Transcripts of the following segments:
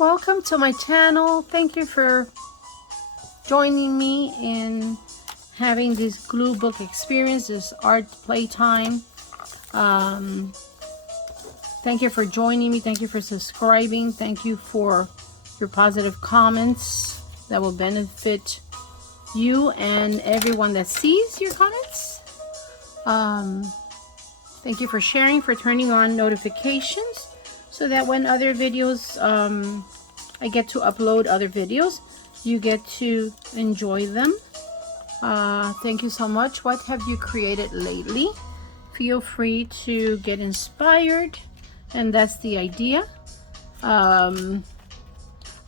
Welcome to my channel. Thank you for joining me in having this glue book experience, this art playtime. Thank you for joining me. Thank you for subscribing. Thank you for your positive comments that will benefit you and everyone that sees your comments. Thank you for sharing, for turning on notifications so that when other videos, I get to upload other videos, you get to enjoy them. Thank you so much. What have you created lately? Feel free to get inspired, and that's the idea. I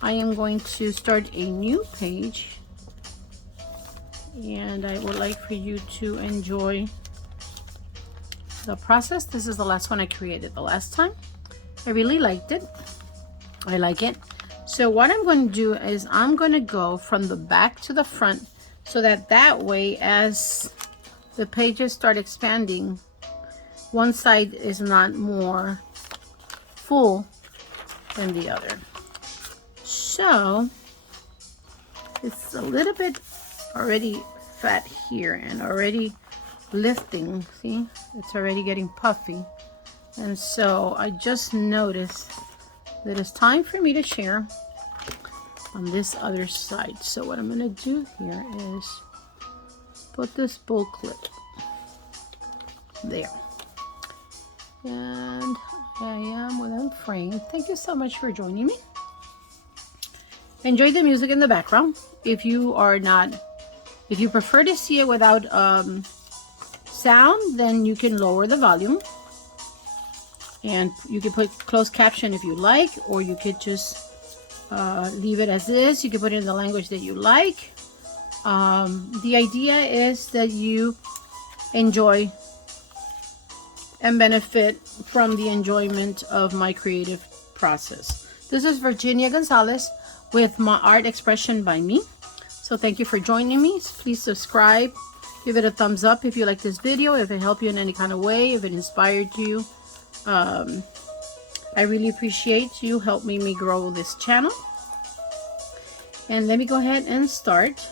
am going to start a new page, and I would like for you to enjoy the process. This is the last one I created the last time. I really liked it. I like it. So what I'm going to do is I'm going to go from the back to the front, so that way as the pages start expanding, one side is not more full than the other. So it's a little bit already fat here and already lifting. See, it's already getting puffy. And so I just noticed that it's time for me to share on this other side. So what I'm going to do here is put this bull clip there. And I am within frame. Thank you so much for joining me. Enjoy the music in the background. If you prefer to see it without sound, then you can lower the volume. And you can put closed caption if you like, or you could just leave it as is. You can put it in the language that you like. The idea is that you enjoy and benefit from the enjoyment of my creative process. This is Virginia Gonzalez with my art expression by me. So thank you for joining me. Please subscribe. Give it a thumbs up if you like this video, if it helped you in any kind of way, if it inspired you. I really appreciate you helping me grow this channel. And let me go ahead and start.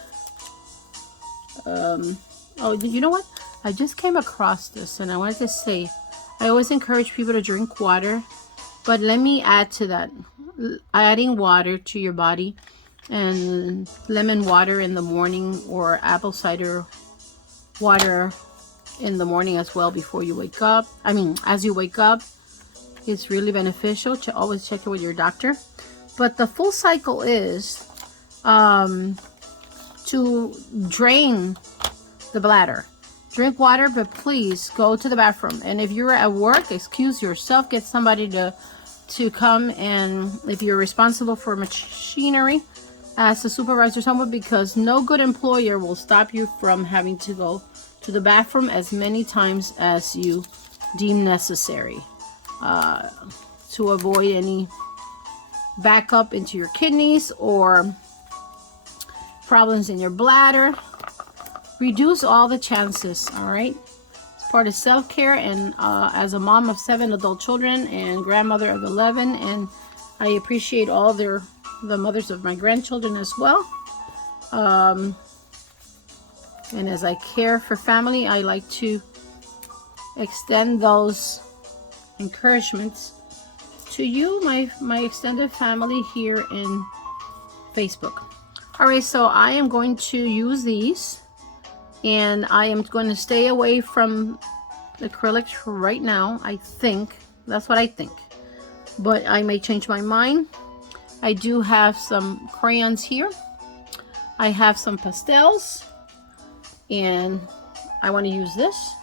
Oh, you know what? I just came across this and I wanted to say, I always encourage people to drink water, but let me add to that. Adding water to your body, and lemon water in the morning, or apple cider water in the morning as well before you wake up. I mean, as you wake up, it's really beneficial to always check it with your doctor. But the full cycle is to drain the bladder. Drink water, but please go to the bathroom. And if you're at work, excuse yourself. Get somebody to come, and if you're responsible for machinery, ask the supervisor, someone, because no good employer will stop you from having to go to the bathroom as many times as you deem necessary, to avoid any backup into your kidneys or problems in your bladder. Reduce all the chances. All right, it's part of self-care. And as a mom of 7 adult children and grandmother of 11, and I appreciate all the mothers of my grandchildren as well. And as I care for family, I like to extend those encouragements to you, my extended family here in Facebook. All right, so I am going to use these, and I am going to stay away from acrylics right now. I think that's what I think, but I may change my mind. I do have some crayons here. I have some pastels, and I want to use this.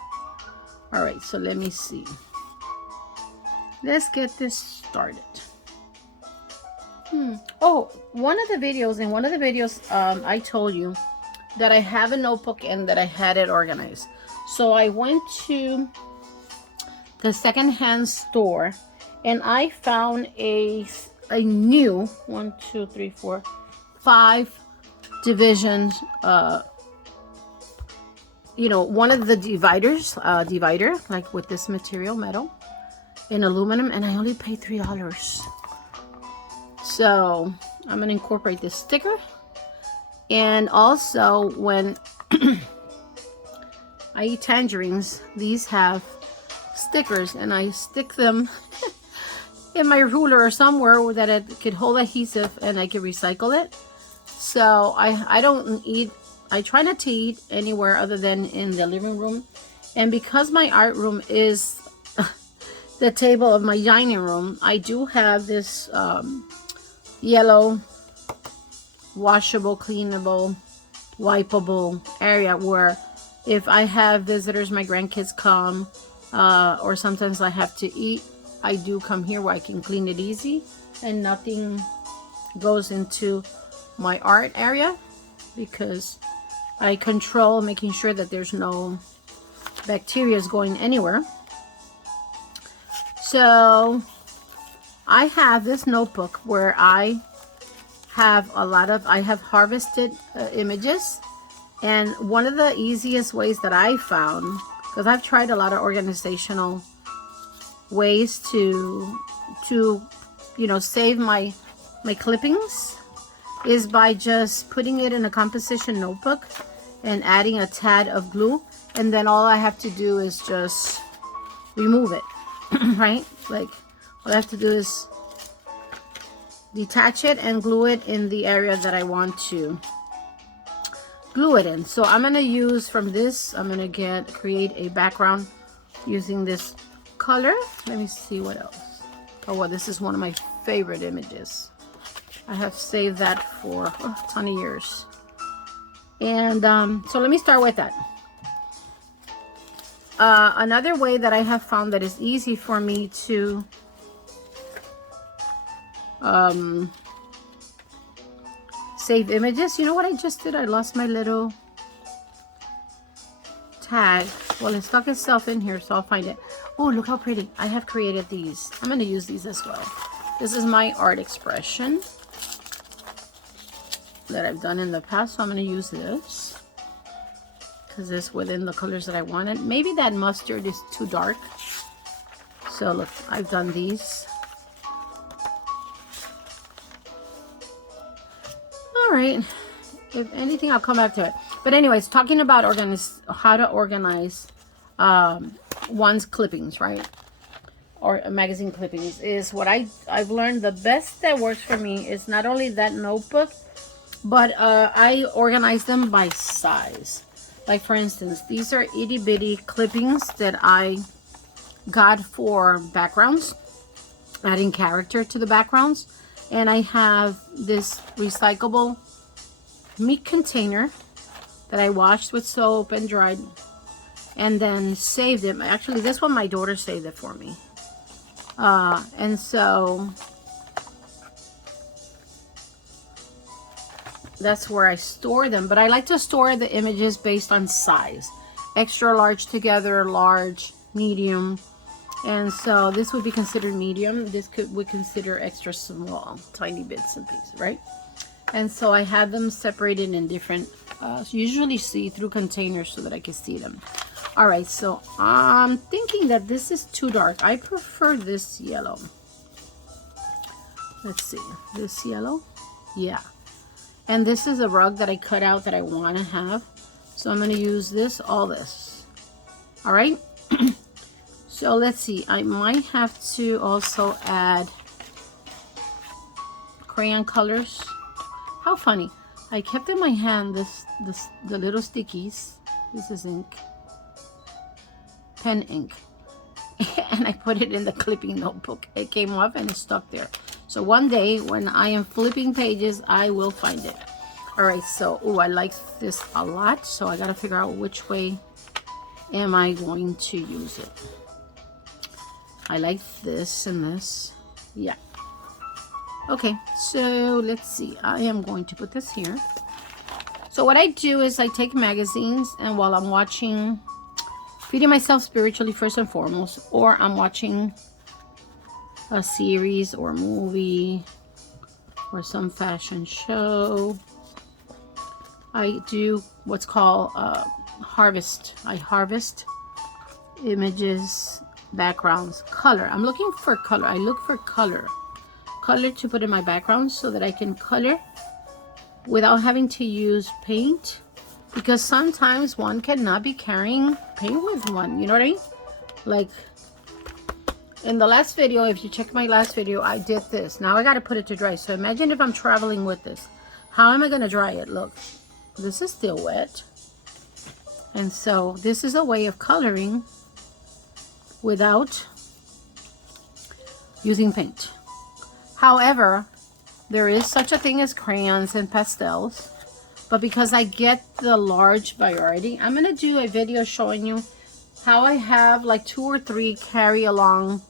All right, so let me see. Let's get this started. Oh, in one of the videos, I told you that I have a notebook and that I had it organized. So I went to the secondhand store, and I found a new 1, 2, 3, 4, 5 divisions. You know, one of the divider, like with this material, metal in aluminum, and I only paid $3. So I'm going to incorporate this sticker. And also when I eat tangerines, these have stickers, and I stick them in my ruler or somewhere that it could hold adhesive and I could recycle it. So I don't eat, I try not to eat anywhere other than in the living room. And because my art room is the table of my dining room, I do have this yellow washable, cleanable, wipeable area where if I have visitors, my grandkids come, or sometimes I have to eat, I do come here where I can clean it easy and nothing goes into my art area, because I control making sure that there's no bacteria going anywhere. So I have this notebook where I have I have harvested images, and one of the easiest ways that I found, because I've tried a lot of organizational ways to save my clippings, is by just putting it in a composition notebook and adding a tad of glue, and then all I have to do is just remove it. Right? Like, all I have to do is detach it and glue it in the area that I want to glue it in. So I'm going to use from this, I'm going to create a background using this color. Let me see what else. Oh, well, this is one of my favorite images. I have saved that for a ton of years. And so let me start with that. Another way that I have found that is easy for me to save images. You know what I just did? I lost my little tag. Well, it stuck itself in here, so I'll find it. Oh, look how pretty. I have created these. I'm going to use these as well. This is my art expression that I've done in the past, so I'm going to use this because it's within the colors that I wanted. Maybe that mustard is too dark. So look, I've done these. All right, if anything, I'll come back to it. But anyways, talking about how to organize one's clippings, right? Or magazine clippings is what I've learned. The best that works for me is not only that notebook, but I organize them by size. Like, for instance, these are itty bitty clippings that I got for backgrounds, adding character to the backgrounds. And I have this recyclable meat container that I washed with soap and dried and then saved it. Actually, this one, my daughter saved it for me. And so that's where I store them. But I like to store the images based on size. Extra large together, large, medium. And so this would be considered medium. This would consider extra small, tiny bits and pieces, right? And so I had them separated in different, usually see-through containers so that I can see them. All right, so I'm thinking that this is too dark. I prefer this yellow. Let's see, this yellow. Yeah. And this is a rug that I cut out that I want to have. So I'm going to use all this. All right. So let's see, I might have to also add crayon colors. How funny. I kept in my hand the little stickies. This is ink. Pen ink. And I put it in the clipping notebook. It came off and it stuck there. So one day when I am flipping pages, I will find it. All right, so, I like this a lot. So I got to figure out which way am I going to use it. I like this and this. Yeah. Okay, so let's see. I am going to put this here. So what I do is I take magazines, and while I'm watching, feeding myself spiritually first and foremost, or I'm watching a series or movie or some fashion show, I do what's called harvest. I harvest images, backgrounds, color. I'm looking for color. I look for color color to put in my background so that I can color without having to use paint, because sometimes one cannot be carrying paint with one, you know what I mean? Like in the last video, if you check my last video, I did this. Now I got to put it to dry. So imagine if I'm traveling with this. How am I going to dry it? Look, this is still wet. And so this is a way of coloring without using paint. However, there is such a thing as crayons and pastels. But because I get the large variety, I'm going to do a video showing you how I have like 2 or 3 carry along,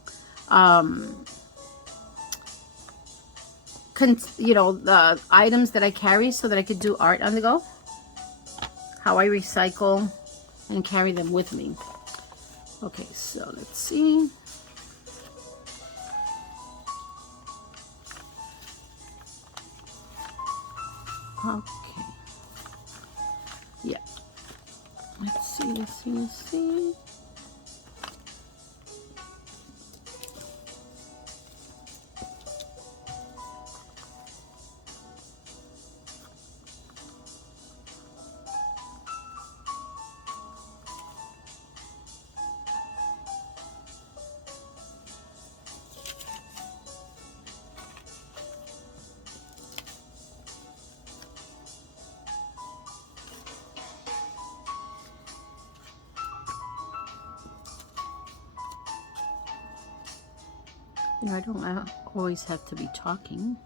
you know, the items that I carry so that I could do art on the go. How I recycle and carry them with me. Okay, so let's see. Okay. Yeah. Let's see. You know, I don't always have to be talking.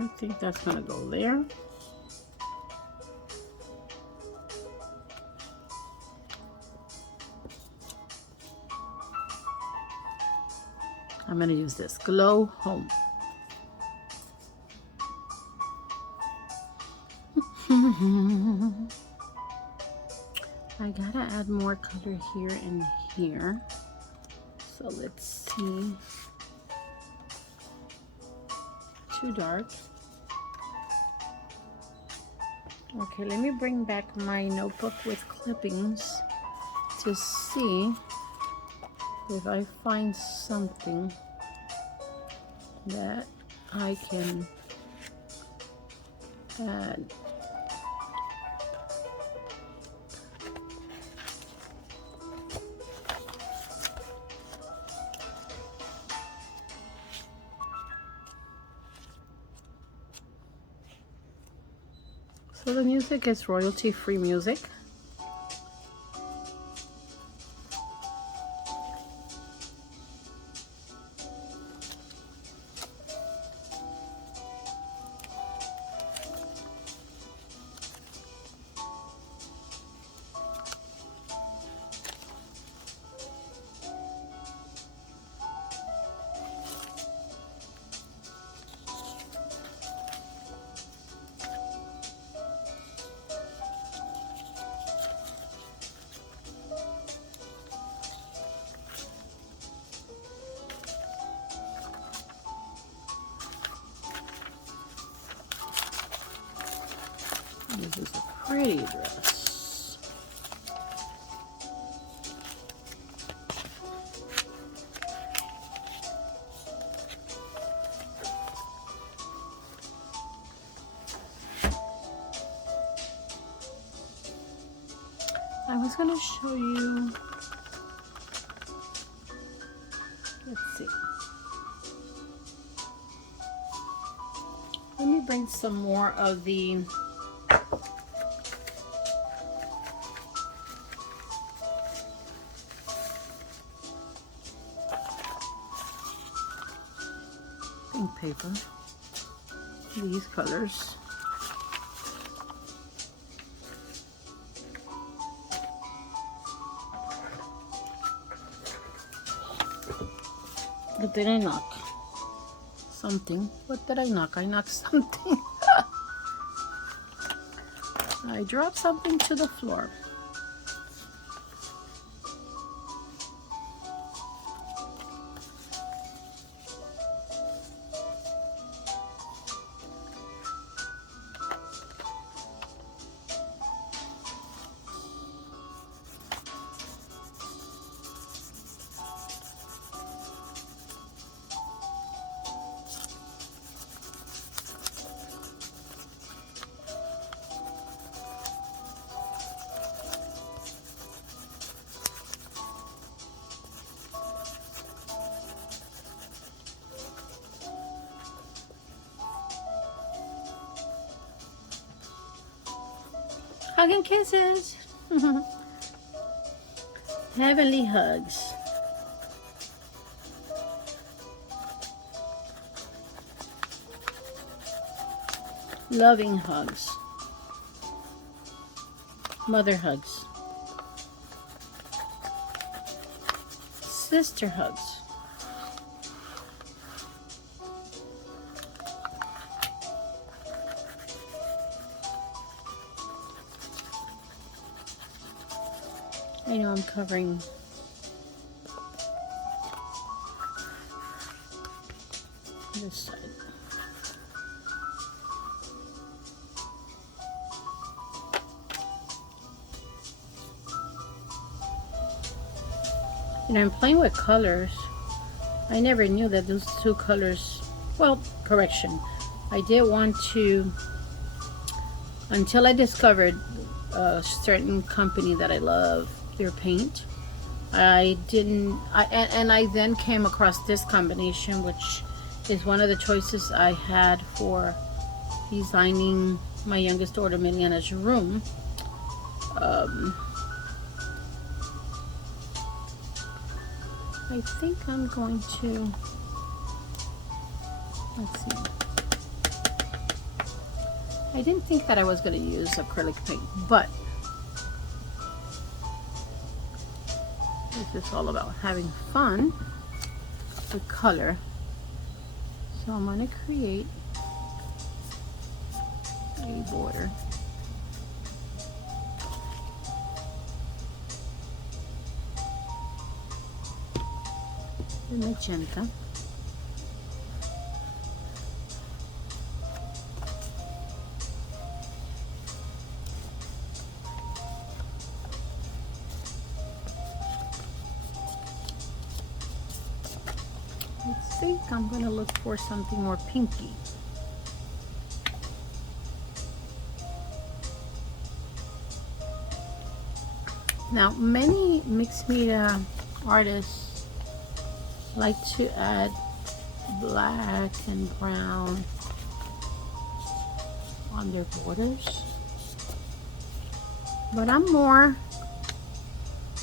I think that's gonna go there. I'm gonna use this Glow Home. I gotta add more color here and here. So let's see. Too dark. Okay, let me bring back my notebook with clippings to see if I find something that I can add. So the music is royalty-free music. This is a pretty dress. I was going to show you, let's see. Let me bring some more of the pink paper, these colors. What did I knock? Something. What did I knock? I knocked something. I dropped something to the floor. Hug and kisses. Heavenly hugs. Loving hugs. Mother hugs. Sister hugs. I know I'm covering this side. You know, I'm playing with colors. I never knew that those two colors, well, correction. I did want to, until I discovered a certain company that I love, their paint. I then came across this combination, which is one of the choices I had for designing my youngest daughter Miliana's room. I think I'm going to, let's see. I didn't think that I was going to use acrylic paint, but this is all about having fun with color. So I'm going to create a border. The magenta. I think I'm going to look for something more pinky. Now, many mixed media artists like to add black and brown on their borders, but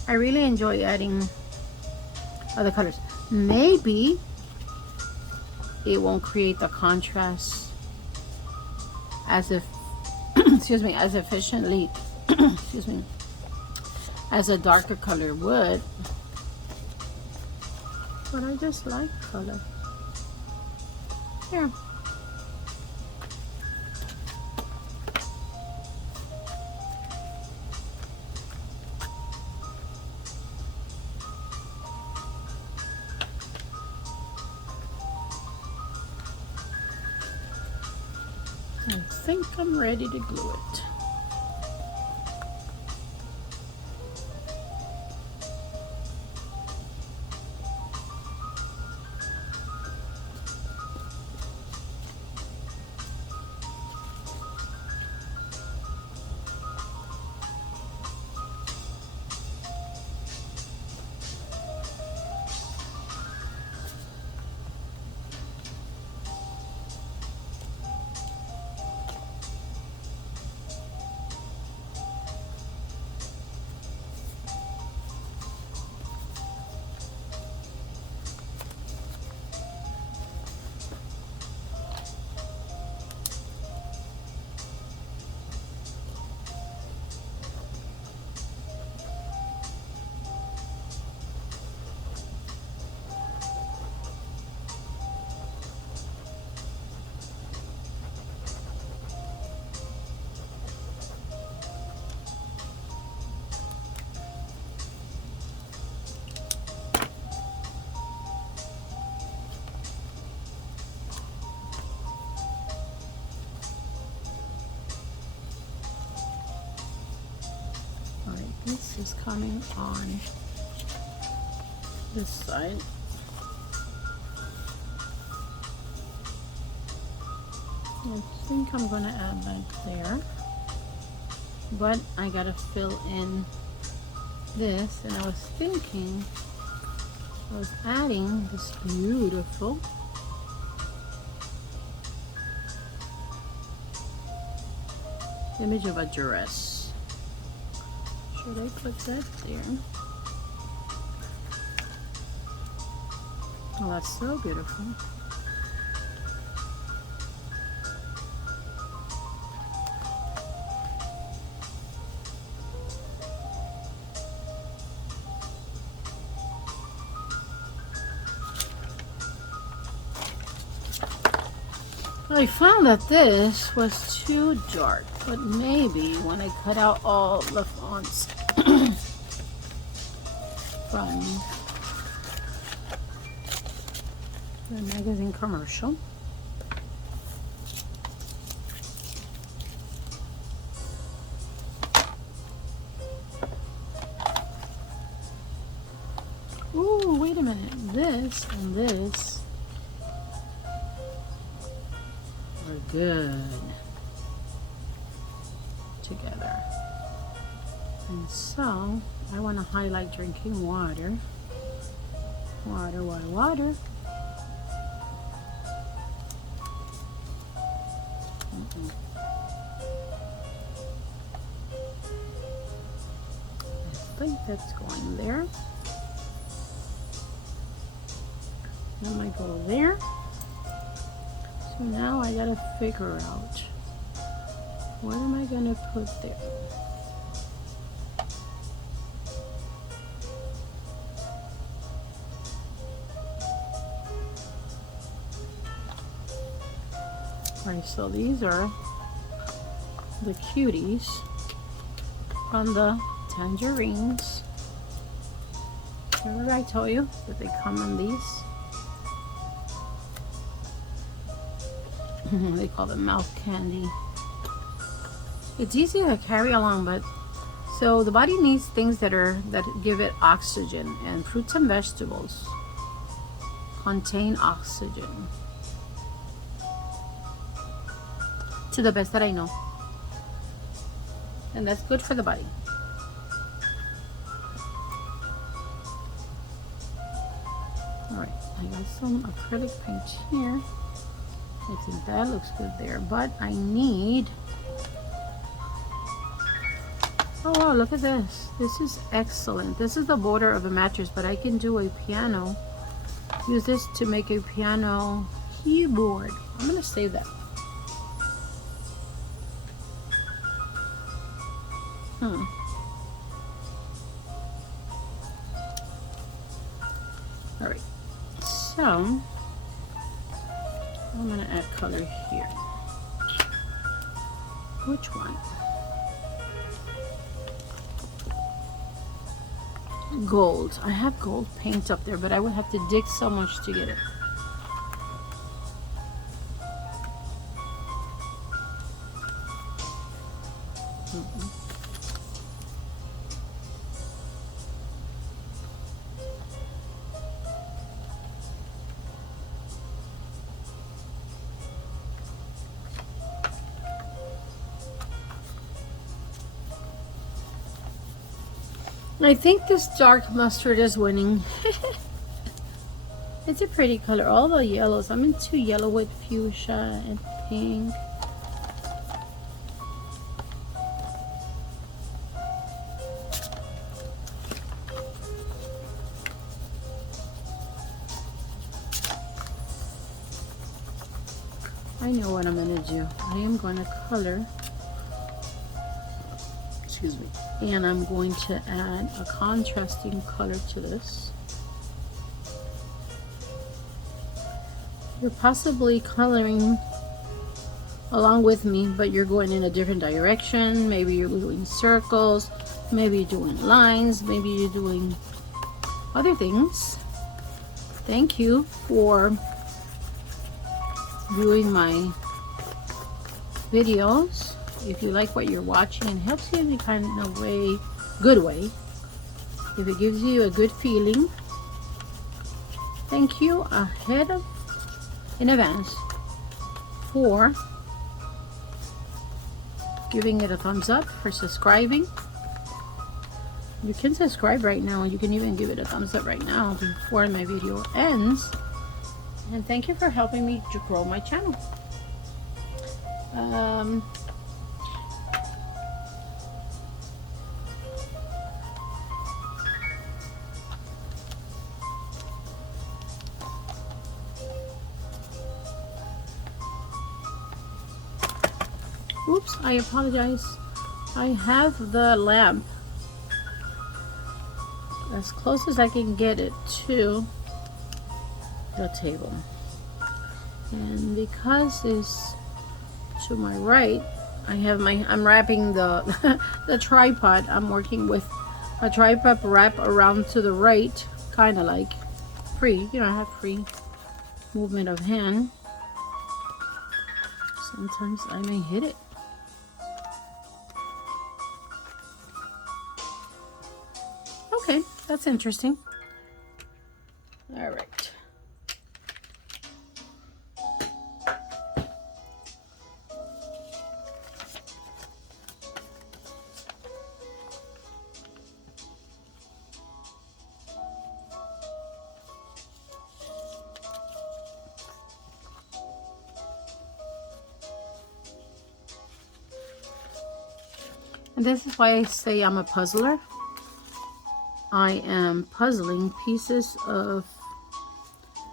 I really enjoy adding other colors. Maybe it won't create the contrast as if excuse me, as efficiently excuse me, as a darker color would, but I just like color. Here. I think I'm ready to glue it. This is coming on this side. I think I'm gonna add like there, but I gotta fill in this, and I was thinking I was adding this beautiful image of a dress. Should I put that there? Oh, that's so beautiful. I found that this was too dark, but maybe when I cut out all the fonts from the magazine commercial, ooh, wait a minute, this and this are good together. And so I want to highlight drinking water. Water, water, water. I think that's going there. That might go there. So now I gotta figure out what am I gonna put there. Alright, so these are the cuties from the tangerines. Remember I told you that they come in these? They call them mouth candy. It's easy to carry along, but so the body needs things that give it oxygen, and fruits and vegetables contain oxygen, to the best that I know, and that's good for the body. All right, I got some acrylic paint here. I think that looks good there, but I need, oh wow, look at this. This is excellent. This is the border of a mattress, but I can do a piano. Use this to make a piano keyboard. I'm gonna save that. All right, so I'm gonna add color here. Which one? Gold. I have gold paint up there, but I would have to dig so much to get it. I think this dark mustard is winning. It's a pretty color. All the yellows. I'm into yellow with fuchsia and pink. I know what I'm going to do. I am going to color. Excuse me. And I'm going to add a contrasting color to this. You're possibly coloring along with me, but you're going in a different direction. Maybe you're doing circles, maybe you're doing lines, maybe you're doing other things. Thank you for viewing my videos. If you like what you're watching and helps you in a kind of way, good way, if it gives you a good feeling, thank you in advance for giving it a thumbs up, for subscribing. You can subscribe right now, and you can even give it a thumbs up right now before my video ends. And thank you for helping me to grow my channel. Oops, I apologize. I have the lamp as close as I can get it to the table. And because it's to my right, I'm wrapping the the tripod. I'm working with a tripod wrap around to the right, kind of like free, I have free movement of hand. Sometimes I may hit it. Okay, that's interesting. All right. And this is why I say I'm a puzzler. I am puzzling pieces of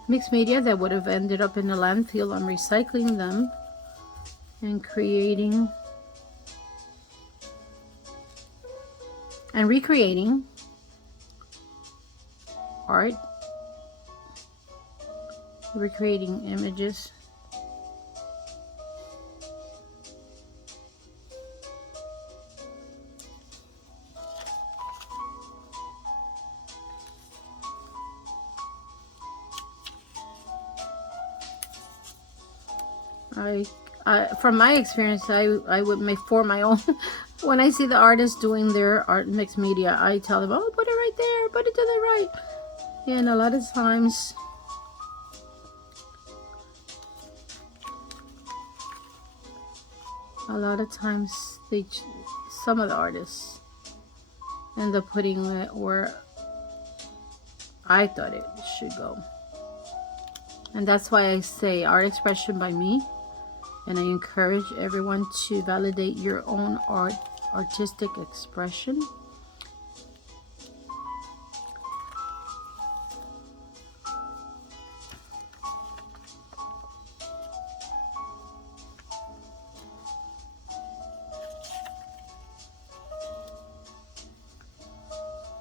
mixed media that would have ended up in the landfill. I'm recycling them and creating and recreating art, recreating images. From my experience, I would make for my own. When I see the artists doing their art mixed media, I tell them, oh, put it right there, put it to the right. And a lot of times, some of the artists end up putting it where I thought it should go. And that's why I say art expression by me. And I encourage everyone to validate your own artistic expression.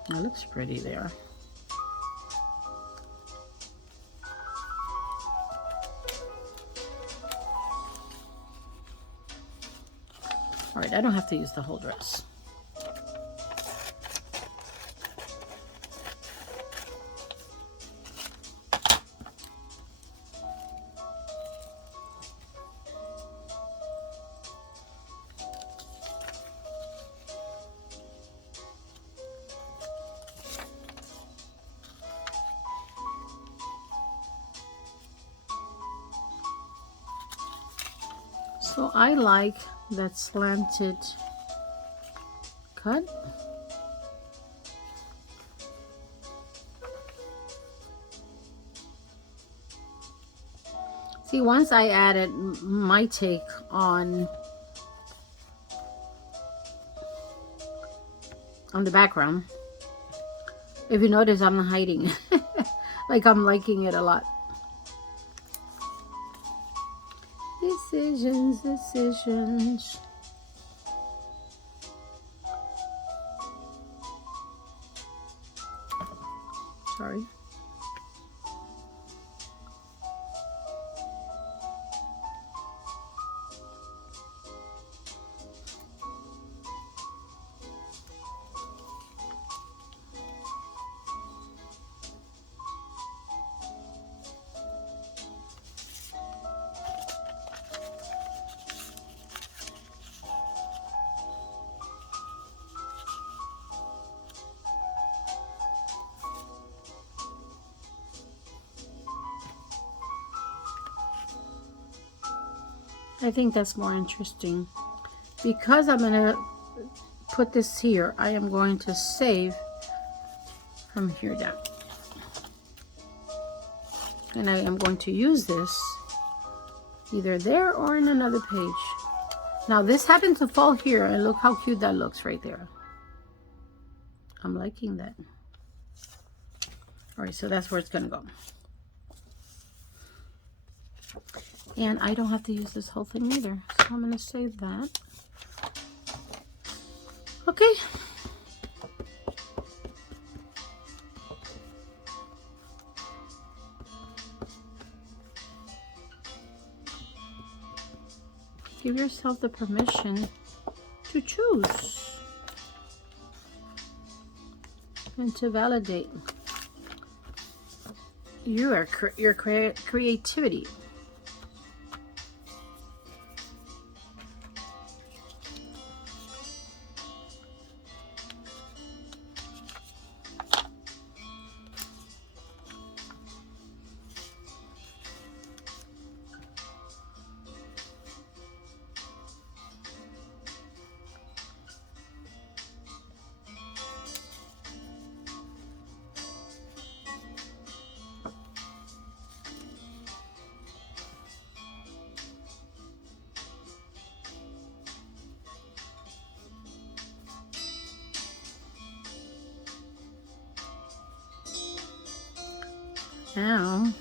That looks pretty there. All right, I don't have to use the whole dress. So I like that slanted cut. See, once I added my take on the background, if you notice, I'm not hiding it. Like, I'm liking it a lot. Decisions. Sorry. I think that's more interesting. Because I'm going to put this here, I am going to save from here down. And I am going to use this either there or in another page. Now this happened to fall here, and look how cute that looks right there. I'm liking that. All right, so that's where it's going to go. And I don't have to use this whole thing either. So I'm going to save that. Okay. Give yourself the permission to choose and to validate your creativity. Now,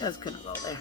that's gonna go there.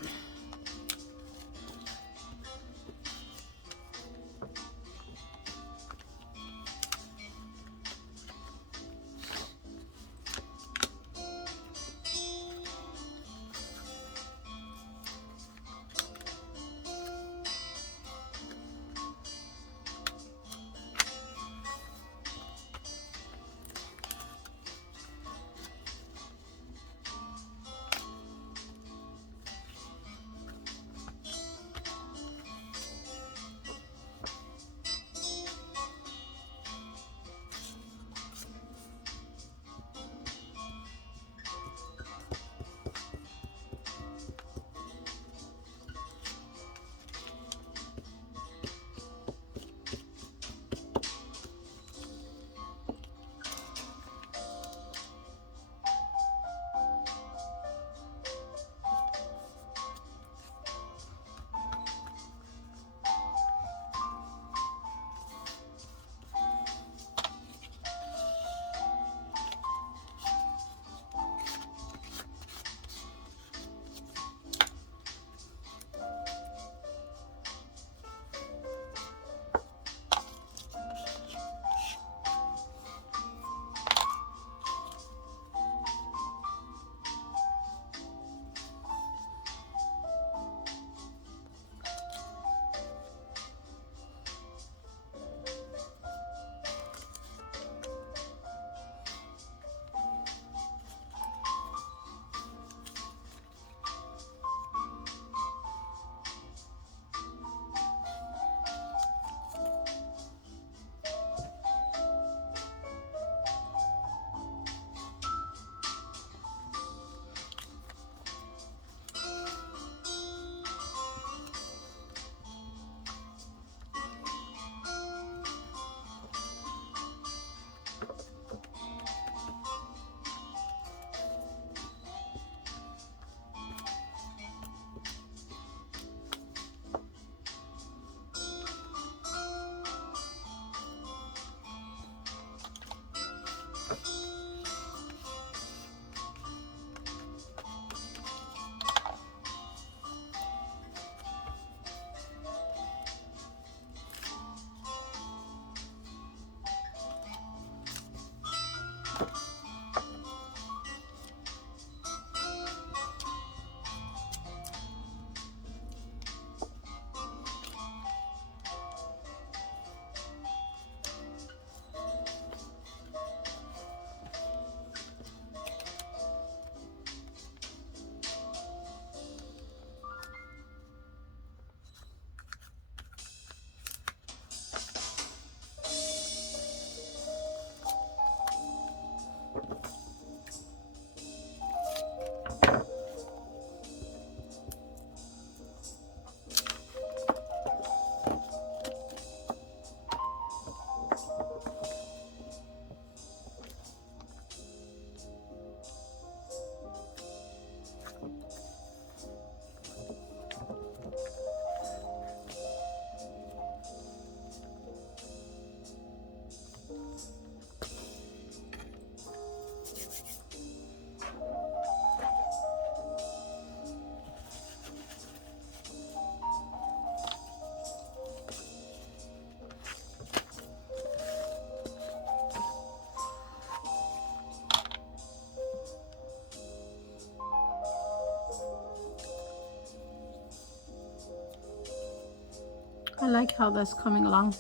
like how that's coming along.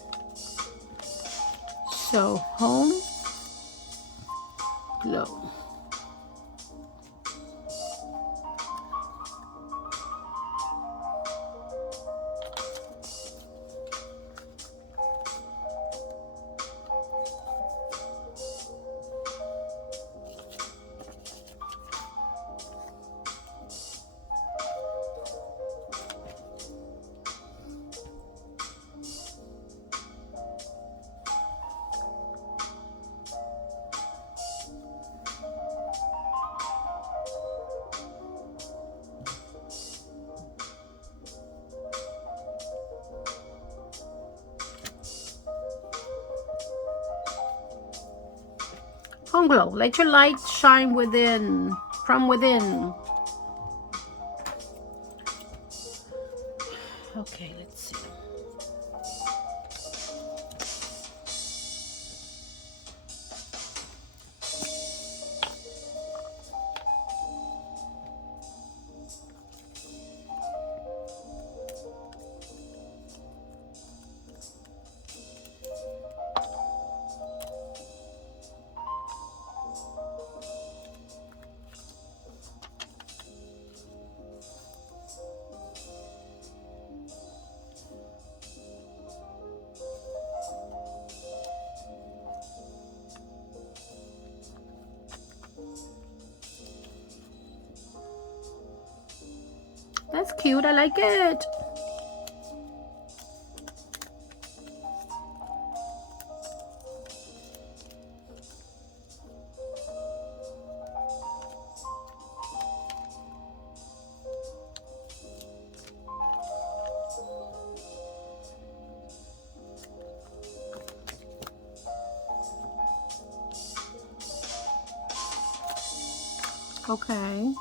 So home, glow. Home glow. Let your light shine within, from within. Okay, let's see. That's cute. I like it. Okay.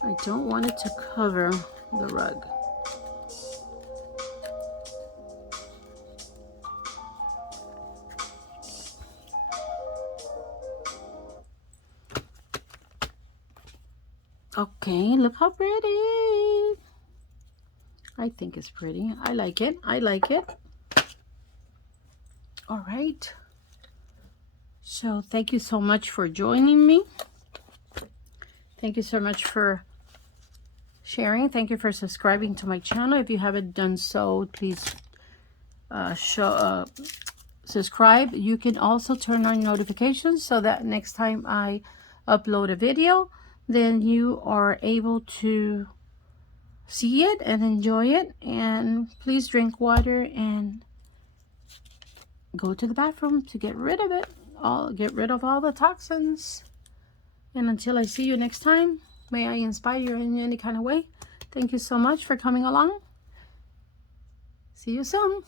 I don't want it to cover the rug. Okay, look how pretty. I think it's pretty. I like it. I like it. All right. So thank you so much for joining me. Thank you so much for sharing. Thank you for subscribing to my channel. If you haven't done so, please subscribe. You can also turn on notifications so that next time I upload a video, then you are able to see it and enjoy it. And please drink water and go to the bathroom to get rid of it. Get rid of all the toxins. And until I see you next time, may I inspire you in any kind of way. Thank you so much for coming along. See you soon.